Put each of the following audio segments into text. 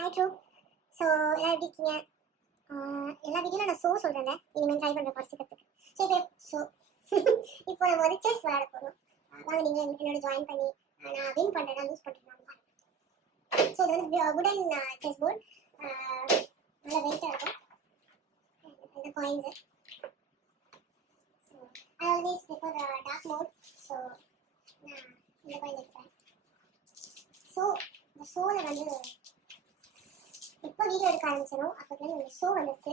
Hi true. So எல்லாம் எப்படி இருக்கீங்க? எல்லா வீடியோவில் நான் சொல்கிறேன்ல, இனிமேல் ட்ரை பண்ணுற குறைச்சிக்கிறதுக்கு. சரி ஸோ இப்போ நம்ம வந்து செஸ் விளையாட போகிறோம். வாங்க நீங்கள் என்னோட ஜாயின் பண்ணி நான் வின் பண்ணுறேன்னா லூஸ் பண்ணுறேன்னா. ஸோ இது வந்து வுடன் செஸ் போர்ட், நல்லா வெயிட்டாக இருக்கும். இந்த coins so I always prefer dark mode. So நான் இந்த காயின் எடுப்பேன். ஸோ இந்த ஷோவில் வந்து இப்போ வீடியோ எடுக்க ஆரம்பிச்சிடும். அப்போ இந்த ஷோ வந்துச்சு.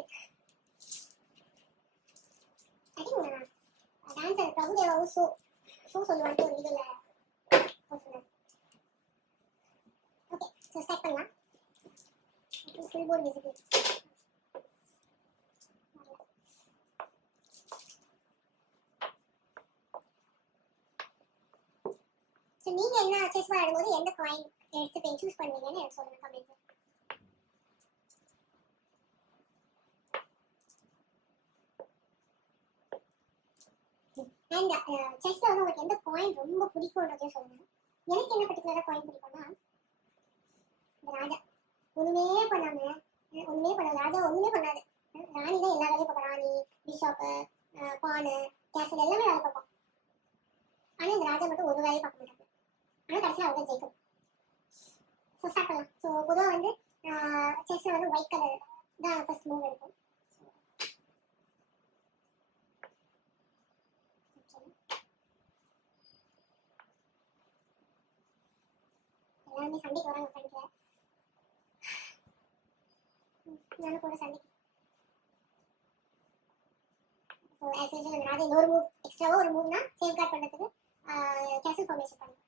ஐ திங்க் டான்ஸர் பிரபுதேவாவும் ஷோ சொல்லுவாங்க ஒரு வீடியோவில் போட்டுருந்தேன். ஓகே ஸோ ஸ்டார்ட் பண்ணலாம். Full board visible. ஸோ நீங்கள் என்ன செஸ் விளையாடும்போது எந்த காயின் எடுத்து சூஸ் பண்ணுவீங்கன்னு எனக்கு சொல்லுங்கள் கமெண்ட்ல. அண்ட் செஸ்ல வந்து உங்களுக்கு எந்த காயின் ரொம்ப பிடிக்கும்ன்றதையும் சொல்லுங்க. எனக்கு என்ன பர்டிகுலராக காயின் பிடிக்கும்னா இந்த ராஜா. ஒன்றுமே பண்ணாது ராஜா, ஒன்றுமே பண்ணாது. ராணி தான் எல்லா வேலையும் பார்ப்போம். ராணி, பிஷப்பு, பானு, கேசல் எல்லாமே வேலை பார்ப்போம். ஆனால் இந்த ராஜா மட்டும் ஒரு வேலையை பார்க்க மாட்டாங்க. ஆனால் கடைசியில் அவங்க ஜெயிக்கும். ஸோ ஸ்டார்ட் பண்ணலாம். ஸோ பொதுவாக வந்து செஸ்ஸில் வந்து ஒயிட் கலர் தான் ஃபர்ஸ்ட் மூவ் எடுக்கும். எல்லாருமே சண்டைக்கு வராங்க ஃப்ரெண்ட்ல. நானும் கூட சண்டைக்கு. ஸோ ஆஸ் யூஷுவல் ராஜா இன்னொரு மூவ் எக்ஸ்ட்ராவாக ஒரு மூவ்னா சேவ் கார்ட் பண்ணுறதுக்கு கேசல் ஃபார்மேஷன் பண்ணுவோம்.